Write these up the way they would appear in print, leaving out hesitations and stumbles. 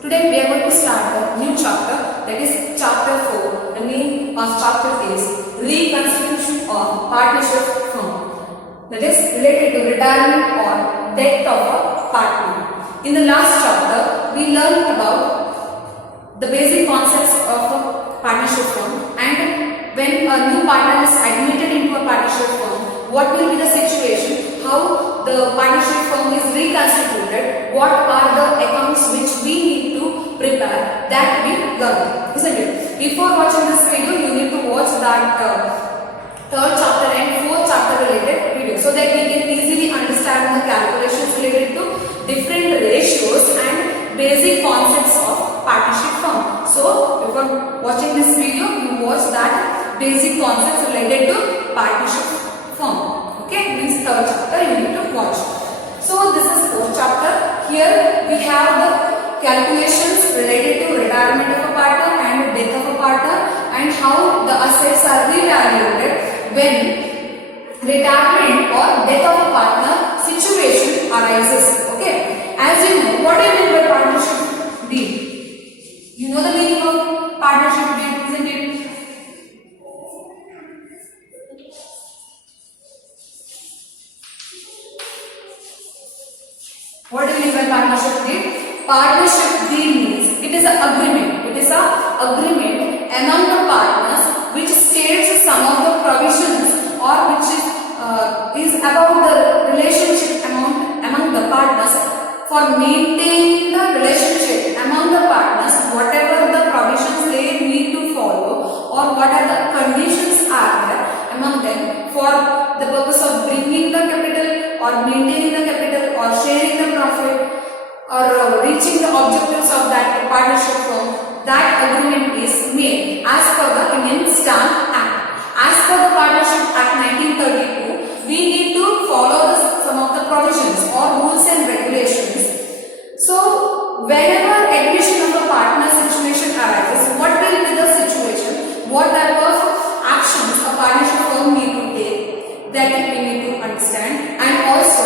Today we are going to start a new chapter, that is chapter 4. The name of chapter is Reconstitution of Partnership Firm. That is related to retirement or death of a partner. In the last chapter we learned about the basic concepts of a partnership firm, and when a new partner is admitted into a partnership firm, what will be the situation, how the partnership firm is reconstituted, what are the accounts which we need to prepare, that we learn, isn't it? Before watching this video, you need to watch that third chapter and fourth chapter related video, so that we can easily understand the calculations related to different ratios and basic concepts of partnership firm. So before watching this video, you watch that basic concepts related to partnership firm. Okay, means third chapter you need to watch. So this is fourth chapter. Here we have the calculations related to retirement of a partner and death of a partner, and how the assets are revaluated when retirement or death of a partner situation arises. Okay, as you know, what do you mean by partnership deed? You know the meaning of partnership deed, isn't it? What do you mean by partnership deed? Partnership deed means it is an agreement. It is an agreement among the partners which states some of the provisions, or which is about the relationship among the partners, for maintaining the relationship among the partners, whatever the provisions they need to follow, or what are the conditions are there among them, for the purpose of bringing the capital or maintaining the capital or sharing the profit or reaching the objectives of that partnership firm. That agreement is made as per the Indian Stamp Act. As per the Partnership Act 1932, we need to follow some of the provisions or rules and regulations. So whenever admission of a partner situation arises, what will be the situation? What type of actions a partnership firm need to take, that we need to understand. And also,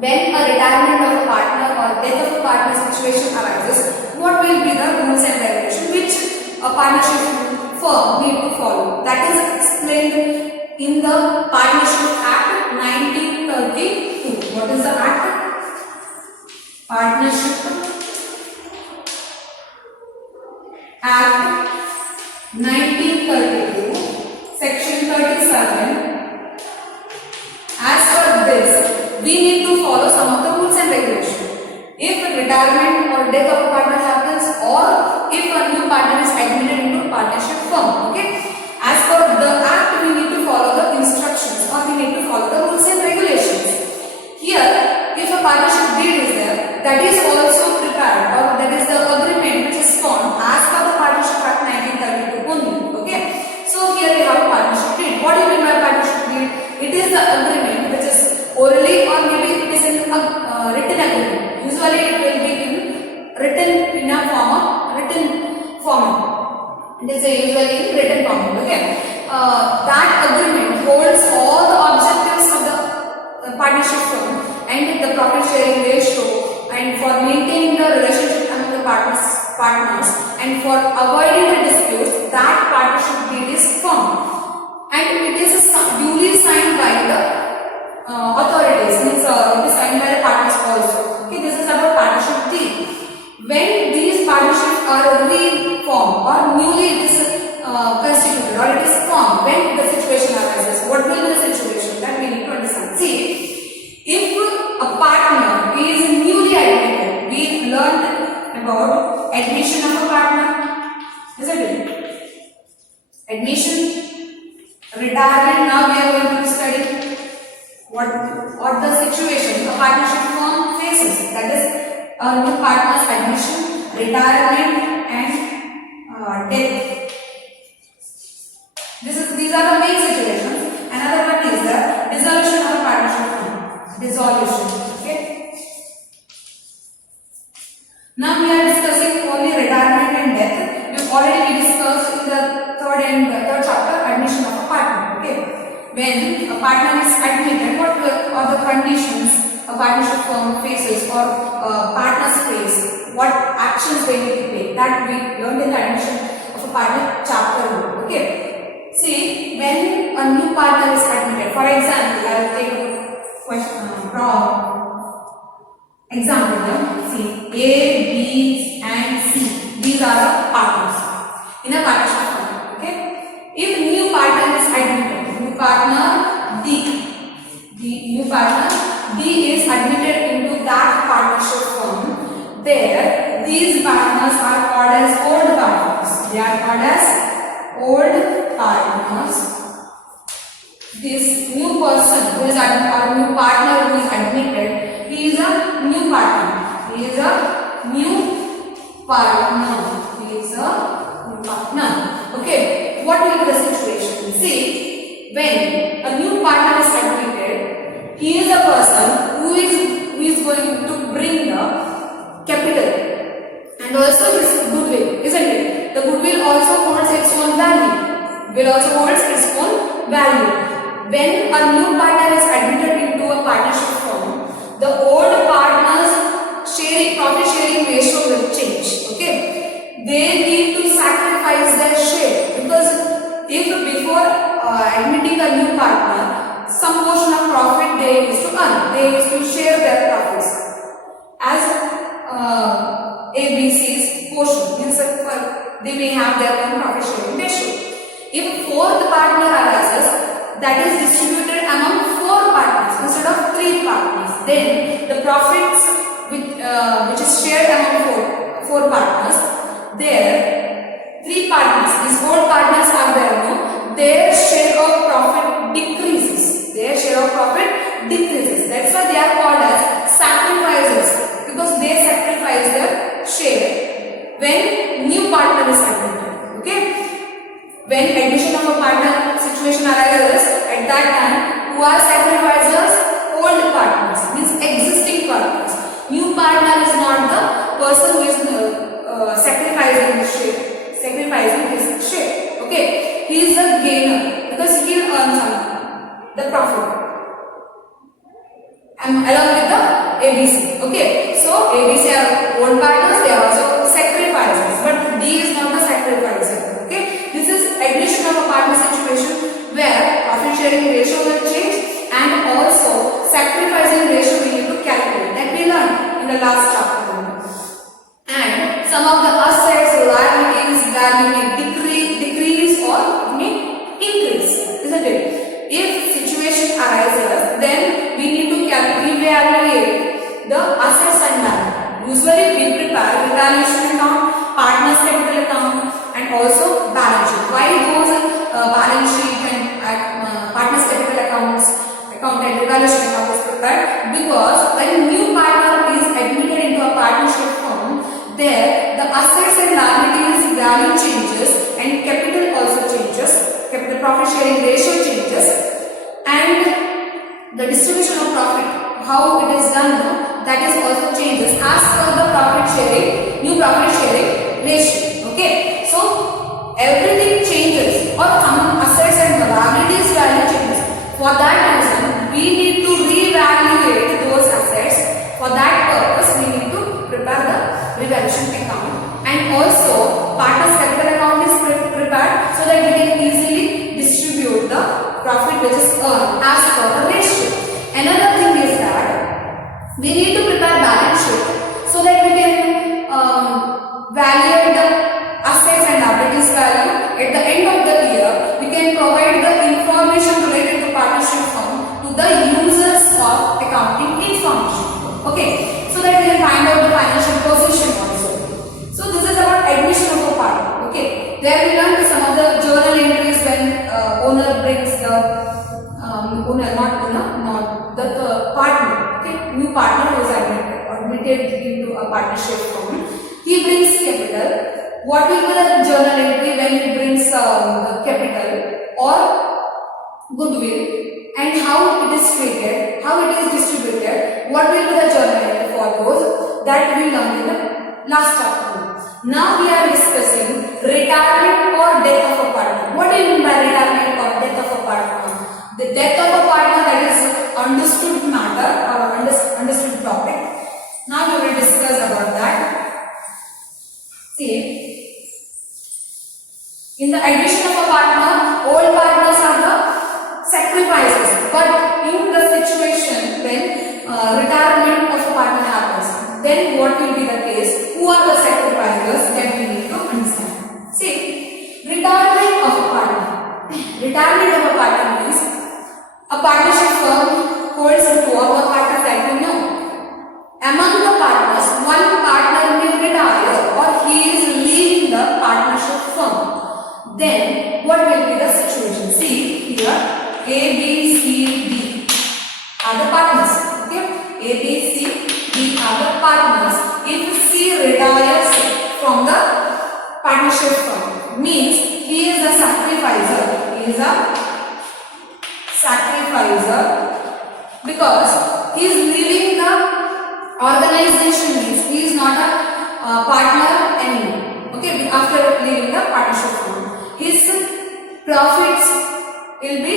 when a retirement of a partner or death of a partner situation arises, what will be the rules and regulations which a partnership firm need to follow? That is explained in the Partnership Act 1932. What is the act? Partnership Act 1932, Section 37. As per this, we need to follow some of the rules and regulations. If retirement or death of a partner happens, or if a new partner is admitted into a partnership firm, okay? As per the act, we need to follow the instructions, or we need to follow the rules and regulations. Here, if a partnership deed is there, that is also prepared, or that is the agreement which is formed as per the Partnership Act 1932 only, okay? So here we have a partnership deed. What do you mean by partnership deed? It is the agreement which is orally, or maybe it is in a written agreement. Usually it will be written in a written format. It is usually in written format. Okay. That agreement holds all the objectives of the partnership firm, and the profit sharing ratio, and for maintaining the relationship among the partners, and for avoiding the disputes. That partnership deed is formed, and it is duly signed by the authorities, means it is signed by the partners also. Okay, this is about partnership deed. When these partnerships are reformed or newly it is constituted, or it is formed, when the situation arises, what will be the situation, that we need to understand. See, if a partner is newly admitted, we learned about admission of a partner, isn't it? Admission, retirement. Now we are going to study what the situation a partnership firm faces, that is a new partner's admission, retirement, and death. These are the main situations. Another one is the dissolution of a partnership firm. Dissolution. Okay. Now we are discussing only retirement and death. We already discussed in the third chapter admission of a partner. Okay. When a partner is admitted, what are the conditions a partnership firm faces, or partners face? What actions they need to take. That we learned in the admission of a partner chapter. Okay. See, when a new partner is admitted, for example, I will take a question example here. See, A, B, and C. These are the partners in a partnership firm. Okay. If new partner is admitted, new partner D. The new partner D is admitted into that partnership firm. There, these partners are called as old partners. They are called as old partners. This new person who is or new partner who is admitted, he is a new partner. He is a new partner. He is a new partner. Okay. What will be the situation? See, when a new partner is admitted, he is a person who is going to bring the capital and also his goodwill, isn't it? The goodwill also holds its own value. Will also holds its own value. When a new partner is admitted into a partnership firm, the old partners' profit sharing ratio will change. Okay, they need to sacrifice their share, because if before admitting a new partner, some portion of profit they used to earn, they used to share their profits as ABC's portion. Means they may have their own profit sharing ratio. If fourth partner arises, that is distributed among 4 partners instead of 3 partners, then the profits which is shared among 4 partners, there 3 partners, these 4 partners are there, no? Their share of profit decreases. Their share of profit decreases. That's why they are called as sacrificers, because they sacrifice their share when new partner is admitted. Okay. When admission of a partner situation arises, at that time, who are sacrificers? Old partners, means existing partners. New partner is not the person who is sacrificing his share. Okay, he is a gainer because he will earn something, the profit, and along with the ABC. Okay, so ABC are old partners, they are also sacrificers, but D is not the sacrificer. Okay, this is admission of a partner situation where profit sharing ratio will change and also sacrificing ratio we need to calculate, that we learned in the last chapter. And some of the assets, liabilities, value may decrease or may increase, isn't it? If situation arises, then we need to evaluate the assets and value. Usually we prepare revaluation account, partners capital account, and also balance sheet. Why those balance sheet and partners capital account and revaluation account is prepared? Because when new partner is admitted into a partnership firm, there the assets and liabilities value changes and capital also changes. Capital profit sharing ratio changes, and the distribution of profit, how it is done, that is also changes as per the new profit sharing ratio. Okay, so everything changes, or some assets and liabilities value changes. For that reason, we need to reevaluate those assets. For that purpose, we need to prepare the revaluation account, and also partners capital account is prepared so that we can easily distribute the profit which is earned as per the ratio. Another thing is that we need to prepare balance sheet so that we can evaluate the assets and liabilities value. At the end of the year, we can provide the information related to partnership firm to the users of accounting information. Okay, so that we can find out the financial position also. So this is about admission of a partner. Okay, there we learned some of the journal entries when owner brings the partner. Okay, new partner who is admitted into a partnership firm. He brings capital. What will be the journal entry when he brings the capital or goodwill, and how it is treated, how it is distributed? What will be the journal entry for those? That we learned in the last chapter. Now we are discussing retirement or death of a partner. What do you mean by retirement or death of a partner? The death of a partner, that is understood matter or understood topic. Now we will discuss about that. See, in the addition of a partner, all partners are the sacrifices. But in the situation when retirement of a partner happens, then what will be the case? Who are the sacrifices that we need to understand? See, retirement of a partner. Retirement of a partner means a partnership firm holds two or more partners that you know. Among the partners, one partner may retire or he is leaving the partnership firm. Then, what will be the situation? See, here A, B, C, D are the partners. Okay? A, B, C, D are the partners. If C retires from the partnership firm, means he is a sacrificer. He is a sacrificer because he is leaving the organization, means he is not a partner anymore. Okay, after leaving the partnership firm, his profits will be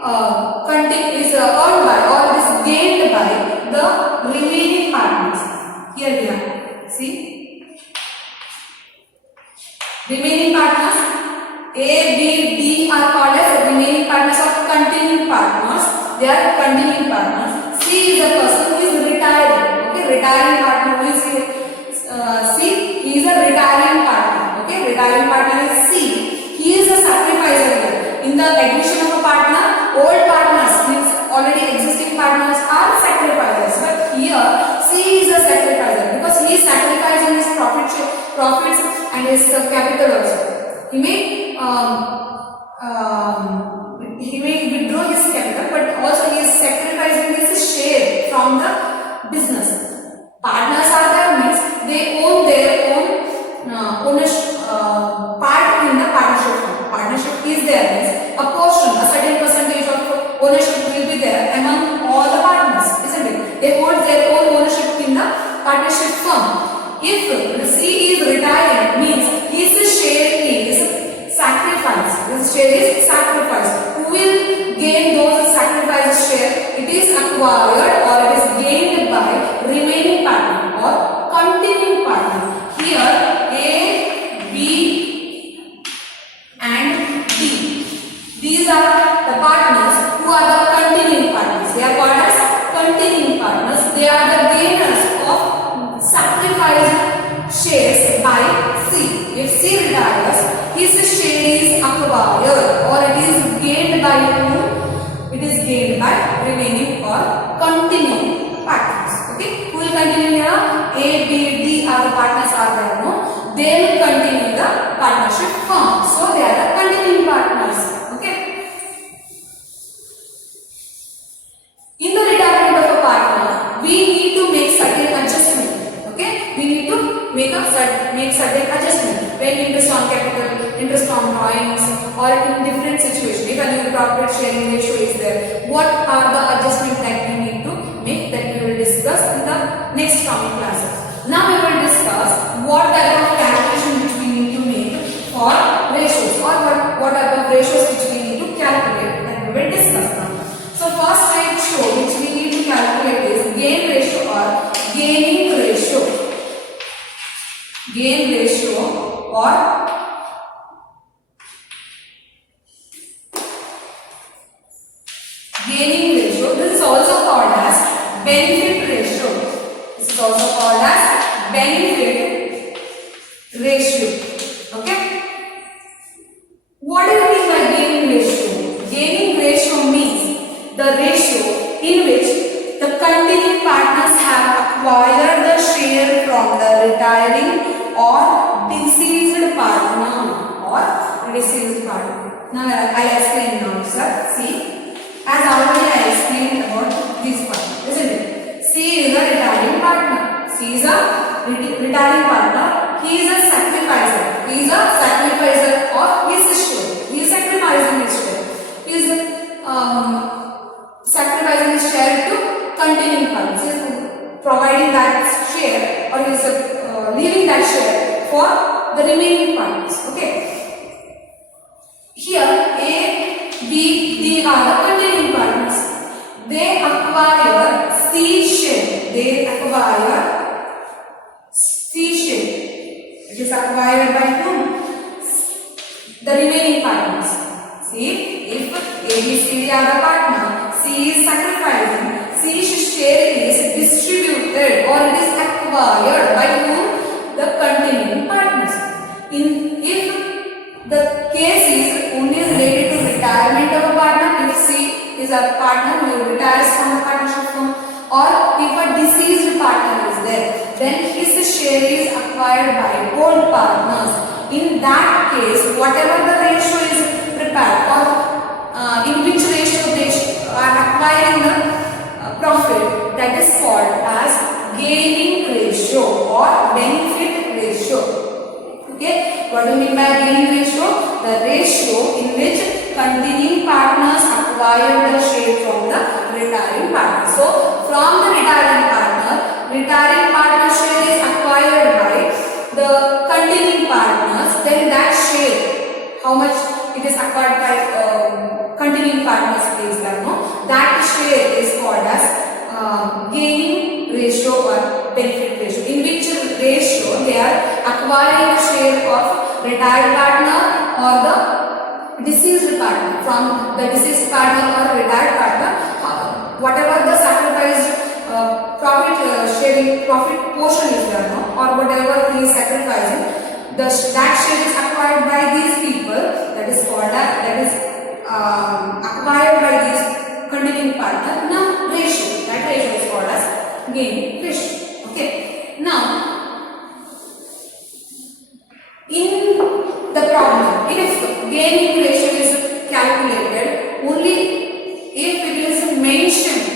earned by or is gained by the remaining partners. Here we have, see, remaining partners A, B, D are called as remaining partners or continuing partners. They are continuing partners. C is a person who is retiring. Okay, retiring partner who is C. He is a retiring partner. Okay, retiring partner is C. He is a sacrificer here. In the addition of a partner, old partners means already existing partners are sacrificers. But here C is a sacrificer because he is sacrificing his profits and his capital also. He may withdraw his capital, but also he is sacrificing his share from the business. Partners are there means they own their own part in the partnership. Partnership is there means a portion, a certain percentage of ownership will be there among all the partners, isn't it? They hold their own ownership in the partnership firm. If C is retiring, means his share is sacrifice. His share is sacrifice. Who will gain those sacrifice share? It is acquired or it is gained by remaining partner or continuing partner. Here A, B and D. These are the partners who are the continuing partners. They are called as continuing partners. They are the gainers of sacrificed shares by C. If C retires, his share is acquired or it is gained by whom? It is gained by remaining or continuing partners. Okay? Who will continue here? A, B, D are the partners are there, no? They will continue the partnership firm. So they are the continuing partners. Okay? In the retirement of a partner, we need to make certain adjustment. Okay? We need to make certain adjustment when interest on capital, interest on drawings, or in different situations. If a new profit sharing ratio is there, what are the adjustments that we need to make, that we will discuss in the next coming classes. Now we will discuss what type of calculation which we need to make for ratios, or what type of ratios which we need to calculate, that we will discuss now. So first ratio which we need to calculate is gain ratio or gaining ratio. Gain ratio or gaining ratio. This is also called as benefit ratio. This is also called as benefit ratio. Okay. What do you mean by gaining ratio? Gaining ratio means the ratio in which the continuing partners have acquired the share from the retiring or deceased partner or deceased partner. Now I'll explain now, sir. See, as already I explained about this part, isn't it? C is a retiring partner. C is a retiring partner. He is a sacrificer. He is a sacrificer of his share. He is sacrificing his share. He is sacrificing his share to continuing partners. He is providing that share, or he is leaving that share for the remaining partners. Okay. Here A, B, D are the continuing partners. They acquire C share. They acquire C share. It is acquired by whom? The remaining partners. See, if A, B, C, D are the partner, C is sacrificing, C's share is distributed or it is acquired by whom? The continuing partners. If the case is only related to retirement of a partner, if C is a partner who retires from the partnership firm, or if a deceased partner is there, then his share is acquired by both partners. In that case, whatever the ratio is prepared or in which ratio they are acquiring the profit, that is called as gaining ratio or benefit ratio. Okay, what do you mean by gaining ratio? The ratio in which continuing partners acquire the share from the retiring partner. So, from the retiring partner share is acquired by the continuing partners, then that share, how much it is acquired by continuing partners is there, no? That share is called as gaining ratio or benefit ratio. In which ratio they are acquiring the share of retired partner or the deceased partner. From the deceased partner or retired partner, whatever the sacrificed profit portion is there, no? Or whatever he is sacrificing, that share is acquired by these people, that is called acquired by these continuing partner. Now ratio, that ratio is called as gaining ratio. Okay. Now in the problem, if gaining ratio is calculated only if it is mentioned,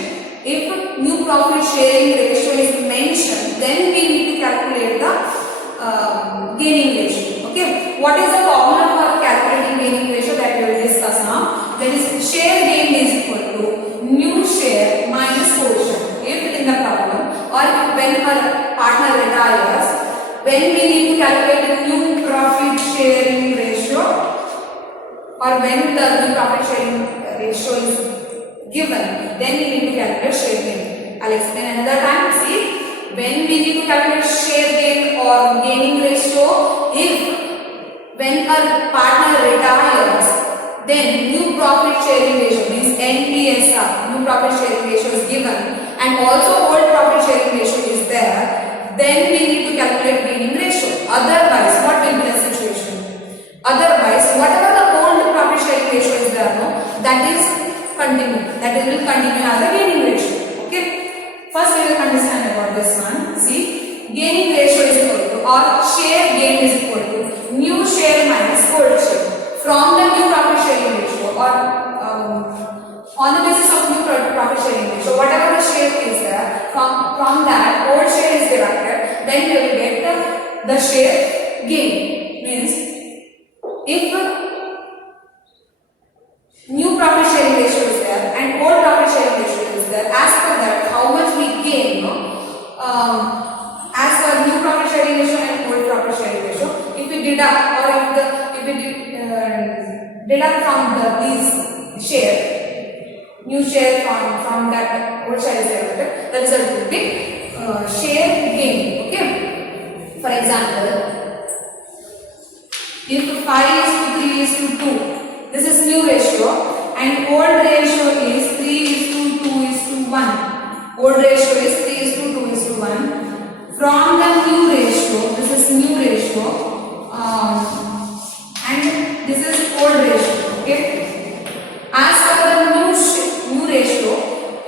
if new profit sharing ratio is mentioned, then we need to calculate the gaining ratio. Okay, what is the formula for calculating gaining ratio that we will discuss now? That is share gain is equal to new share minus portion. If in the problem or when a partner retires, when we need to calculate the new profit sharing ratio or when the new profit sharing ratio is given, then we need to calculate share gain. I'll explain another time. See, when we need to calculate share gain or gaining ratio, if when a partner retires, then new profit sharing ratio means NPSR, new profit sharing ratio is given, and also old profit sharing ratio is there, then we need to calculate gaining ratio. Otherwise, what will be the situation? Otherwise, whatever the old profit sharing ratio is there, no, that is continue. That will continue as a gaining ratio. Okay. First, we will understand about this one. See, gaining ratio is equal to or share gain is equal to new share minus old share. From the new profit sharing ratio or on the basis of new profit sharing ratio, whatever the share is there, from that old share is deducted, then we will get the share gain. Means if new profit sharing ratio is there and old profit sharing ratio is there, as per that how much we gain, as per new profit sharing ratio and old profit sharing ratio, if we deduct or if we deduct from these share, new share from that old share is deducted, the result will be share gain. Okay. For example, if 5 is to 3 is to 2, this is new ratio and old ratio is 3 is to 2 is to 1. Old ratio is 3 is to 2 is to 1. From the new ratio, this is new ratio and this is old ratio. Okay. As per the new ratio,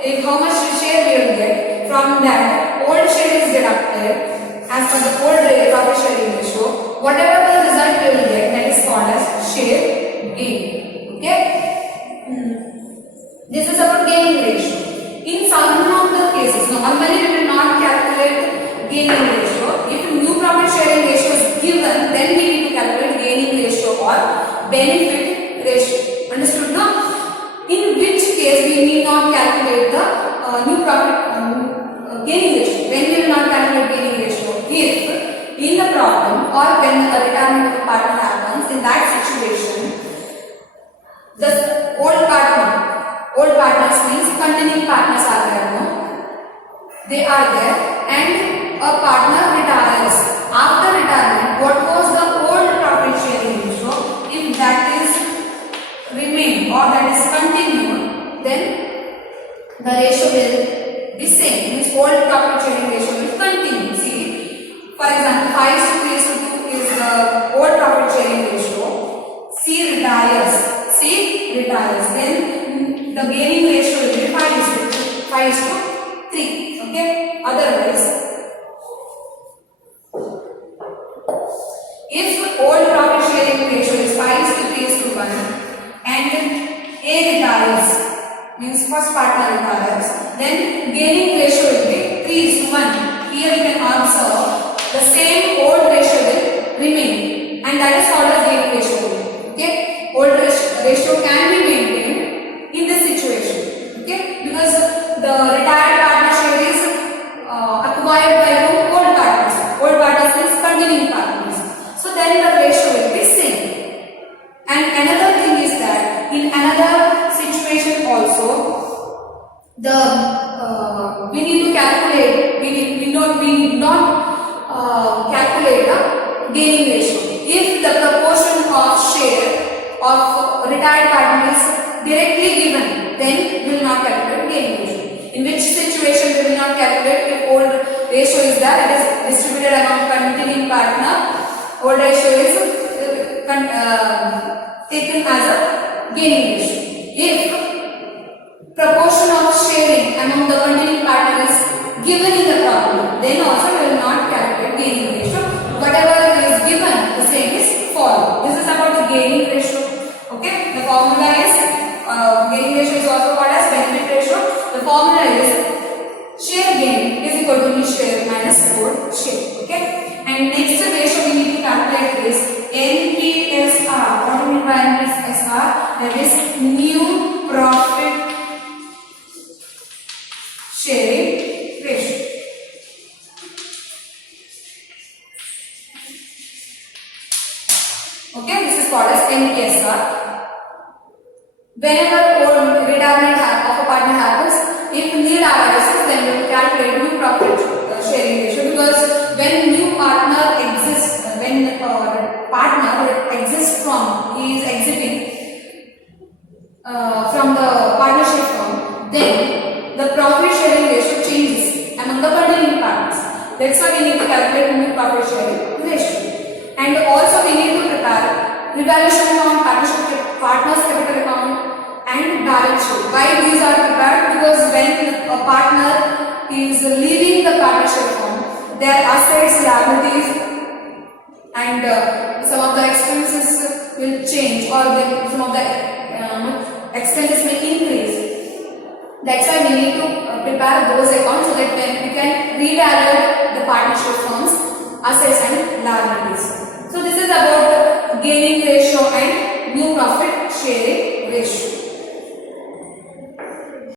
if how much share we will get, from that old share is deducted as per the old profit sharing ratio, whatever the result we will get, that is called as share gain. Okay. This is about gaining ratio. In some of the cases, normally we will not calculate gaining ratio. If new profit sharing ratio is given, then we need to calculate gaining ratio or benefit ratio. Understood now? In which case we need not calculate the new profit gaining ratio. When we will not calculate gaining ratio? If in the problem or when a retirement of a partner happens, in that situation, the old partners means continuing partners are there, no? They are there and a partner retires. After retirement, what If old profit sharing ratio is 5:3:1 and A retires, means first partner retires, then gaining ratio will be 3:1. Here you can observe the same old ratio will remain, and that is called as gaining ratio. Okay, old ratio can be maintained in this situation. Okay, because the retired partner share is acquired by old partners. Old partners means continuing partners. So then the ratio will be same. And another thing is that in another situation also, the we need to calculate. We need not calculate the gaining ratio. If the proportion of share of retired partner is directly given, then we will not calculate gaining ratio. In which situation we will not calculate? If old ratio is that it is distributed among continuing partner, old ratio is taken as a gaining ratio. If proportion of sharing among the continuing partner is given in the problem, then also we will not calculate gaining ratio. Whatever is given, the same is followed. This is about the gaining ratio. Okay, the formula is gaining ratio is also called as benefit ratio. The formula is share gain is equal to niche share minus old share. Okay, and next ratio we need to calculate is NPSR. What do you mean by NPSR? That is new profit sharing ratio. Okay, this is called as NPSR. Whenever retirement of a partner happens, if need arises, then we will calculate new profit sharing ratio, because when new partner exists, when partner exists from, he is exiting from the partnership firm, then the profit sharing ratio changes among the continuing partners. That's why we need to calculate new profit sharing ratio. And also we need to prepare revaluation account, partners capital account, and balance sheet. Why these are prepared? Because when a partner is leaving the partnership firm, their assets, liabilities, and some of the expenses will change, or some of the expenses may increase. That's why we need to prepare those accounts so that when we can revalue the partnership firm's assets and liabilities. So this is about gaining ratio and new profit sharing ratio.